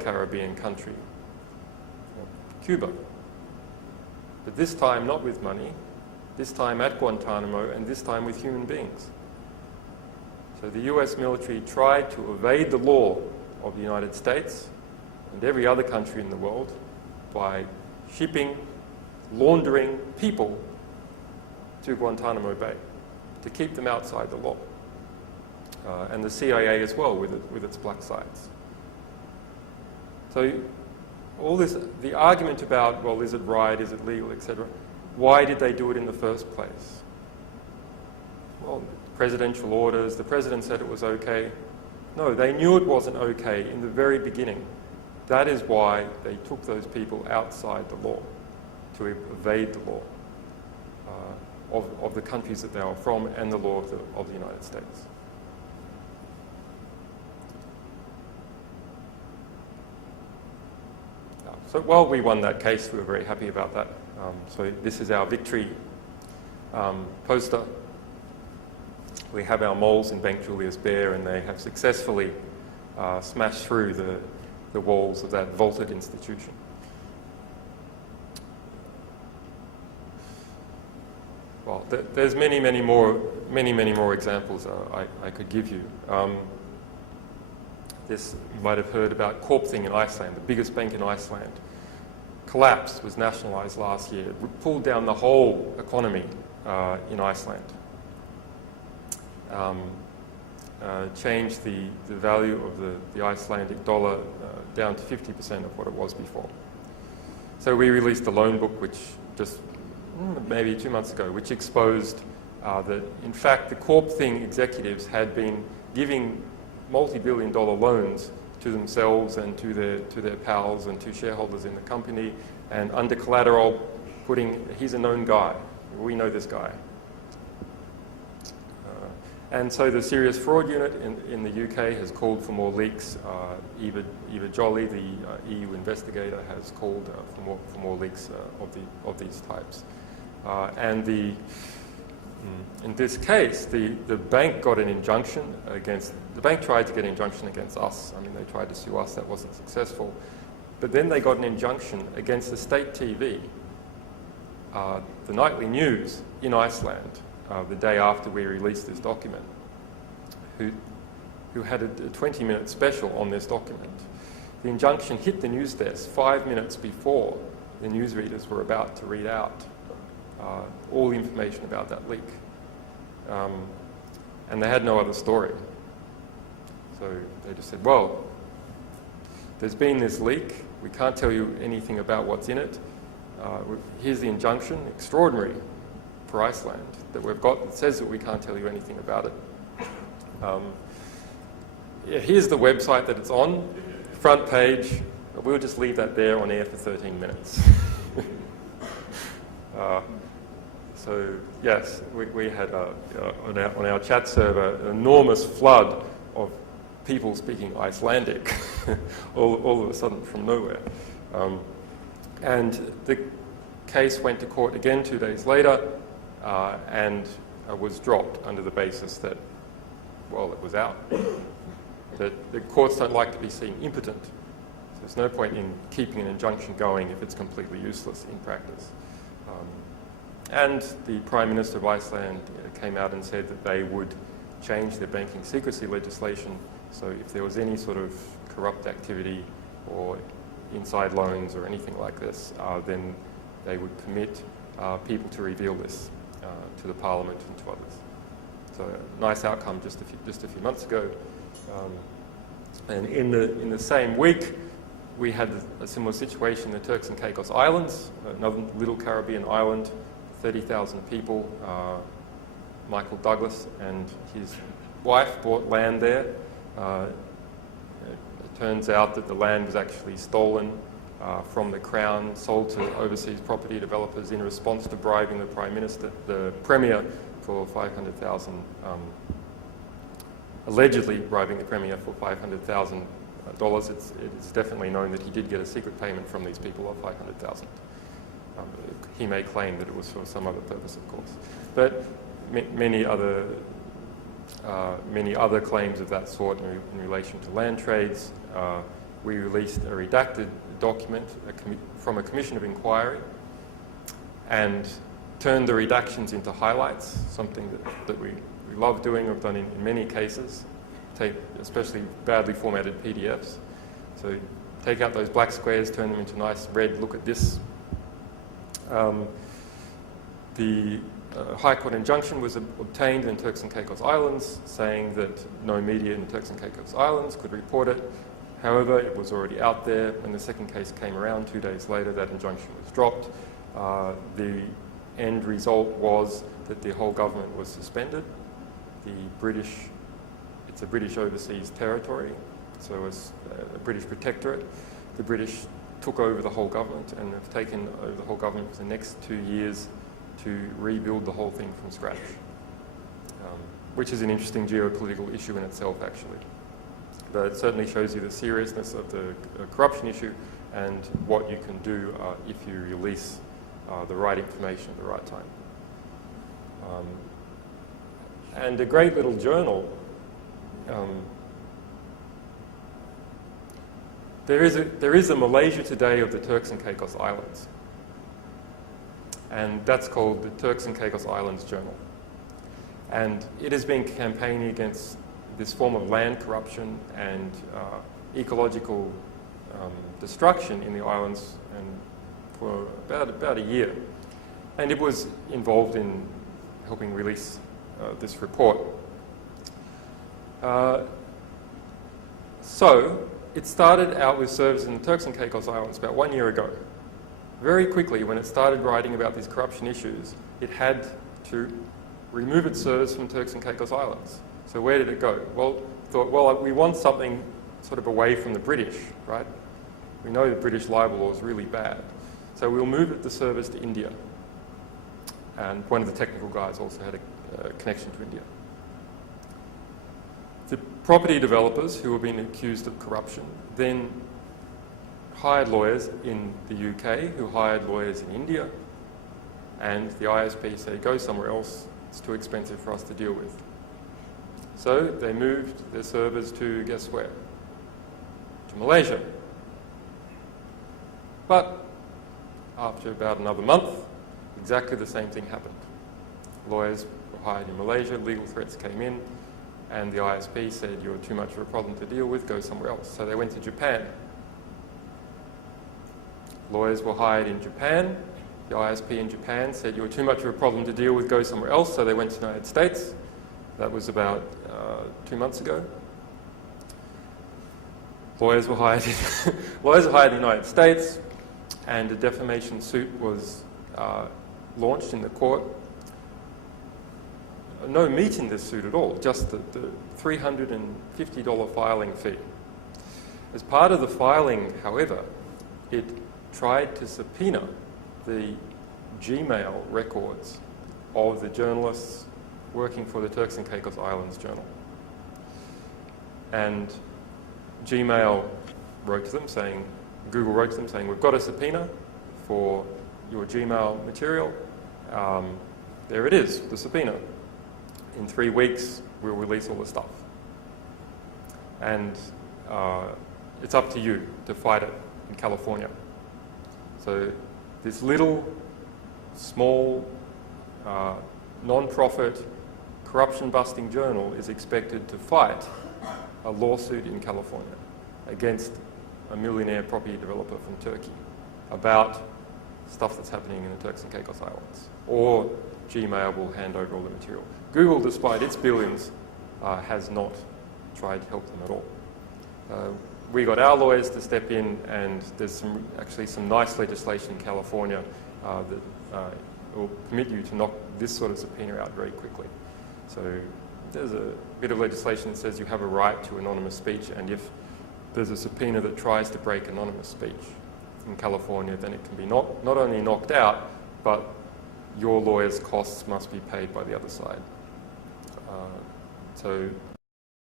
Caribbean country, Cuba. But this time not with money, this time at Guantanamo, and this time with human beings. So the US military tried to evade the law of the United States and every other country in the world by shipping, laundering people to Guantanamo Bay to keep them outside the law. And the CIA as well with its black sites. So all this, the argument about, well, is it right, is it legal, etc., why did they do it in the first place? Well, presidential orders, the president said it was okay. No, they knew it wasn't okay in the very beginning. That is why they took those people outside the law, to evade the law of the countries that they are from and the law of the United States. So while we won that case, we were very happy about that. So this is our victory poster. We have our moles in Bank Julius Baer, and they have successfully smashed through the walls of that vaulted institution. Well, there's many more examples I could give you. This, you might have heard about Corpthing in Iceland, the biggest bank in Iceland. Collapsed, was nationalised last year. It pulled down the whole economy in Iceland. Changed the value of the Icelandic dollar down to 50% of what it was before. So we released a loan book, which just maybe 2 months ago, which exposed that, in fact, the Corpthing executives had been giving multi-billion-dollar loans to themselves and to their pals and to shareholders in the company, and under collateral, he's a known guy. We know this guy. And so the Serious Fraud Unit in the UK has called for more leaks. Eva Joly, the EU investigator, has called for more leaks of these types. In this case, the bank got an injunction against, the bank tried to get an injunction against us. I mean, they tried to sue us, that wasn't successful. But then they got an injunction against the state TV, the nightly news in Iceland, the day after we released this document, who had a 20-minute special on this document. The injunction hit the news desk 5 minutes before the newsreaders were about to read out all the information about that leak. And they had no other story. So they just said, well, there's been this leak. We can't tell you anything about what's in it. Here's the injunction, extraordinary for Iceland, that we've got that says that we can't tell you anything about it. Here's the website that it's on, front page. We'll just leave that there on air for 13 minutes. So yes, we had on our chat server an enormous flood of people speaking Icelandic, all of a sudden from nowhere. And the case went to court again 2 days later and was dropped under the basis that, well, it was out. That the courts don't like to be seen impotent. So there's no point in keeping an injunction going if it's completely useless in practice. And the Prime Minister of Iceland came out and said that they would change their banking secrecy legislation, so if there was any sort of corrupt activity or inside loans or anything like this, then they would permit people to reveal this to the Parliament and to others. So a nice outcome just a few months ago. And in the same week, we had a similar situation in the Turks and Caicos Islands, another little Caribbean island, 30,000 people. Michael Douglas and his wife bought land there. It turns out that the land was actually stolen from the Crown, sold to overseas property developers in response to bribing the Premier for $500,000, allegedly bribing the Premier for $500,000. It's definitely known that he did get a secret payment from these people of $500,000. He may claim that it was for some other purpose, of course. But many other claims of that sort in relation to land trades, we released a redacted document from a commission of inquiry and turned the redactions into highlights, something that we love doing, we've done in many cases, especially badly formatted PDFs. So take out those black squares, turn them into nice red, look at this. The High Court injunction was obtained in Turks and Caicos Islands, saying that no media in Turks and Caicos Islands could report it. However, it was already out there. When the second case came around 2 days later, that injunction was dropped. The end result was that the whole government was suspended. It's a British overseas territory, so it's a British protectorate. The British took over the whole government and have taken over the whole government for the next 2 years to rebuild the whole thing from scratch, which is an interesting geopolitical issue in itself, actually. But it certainly shows you the seriousness of the corruption issue and what you can do if you release the right information at the right time. And a great little journal. There is a Malaysia Today of the Turks and Caicos Islands, and that's called the Turks and Caicos Islands Journal. And it has been campaigning against this form of land corruption and ecological destruction in the islands and for about a year. And it was involved in helping release this report. So it started out with service in the Turks and Caicos Islands about 1 year ago. Very quickly, when it started writing about these corruption issues, it had to remove its service from Turks and Caicos Islands. So where did it go? Well, thought, well, we want something sort of away from the British, right? We know the British libel law is really bad. So we'll move the service to India. And one of the technical guys also had a connection to India. The property developers who were being accused of corruption then hired lawyers in the UK, who hired lawyers in India, and the ISP said, go somewhere else, it's too expensive for us to deal with. So they moved their servers to, guess where? To Malaysia. But after about another month, exactly the same thing happened. Lawyers were hired in Malaysia, legal threats came in, and the ISP said, you're too much of a problem to deal with, go somewhere else. So they went to Japan. Lawyers were hired in Japan. The ISP in Japan said, you're too much of a problem to deal with, go somewhere else. So they went to the United States. That was about 2 months ago. Lawyers were hired in the United States, and a defamation suit was launched in the court. No meat in this suit at all, just the $350 filing fee. As part of the filing, however, it tried to subpoena the Gmail records of the journalists working for the Turks and Caicos Islands Journal. And Gmail wrote to them saying, Google wrote to them saying, we've got a subpoena for your Gmail material. There it is, the subpoena. In 3 weeks, we'll release all the stuff. And it's up to you to fight it in California. So this little, small, non-profit, corruption-busting journal is expected to fight a lawsuit in California against a millionaire property developer from Turkey about stuff that's happening in the Turks and Caicos Islands. Or Gmail will hand over all the material. Google, despite its billions, has not tried to help them at all. We got our lawyers to step in, and there's actually some nice legislation in California that will permit you to knock this sort of subpoena out very quickly. So there's a bit of legislation that says you have a right to anonymous speech, and if there's a subpoena that tries to break anonymous speech in California, then it can be not only knocked out, but your lawyer's costs must be paid by the other side. So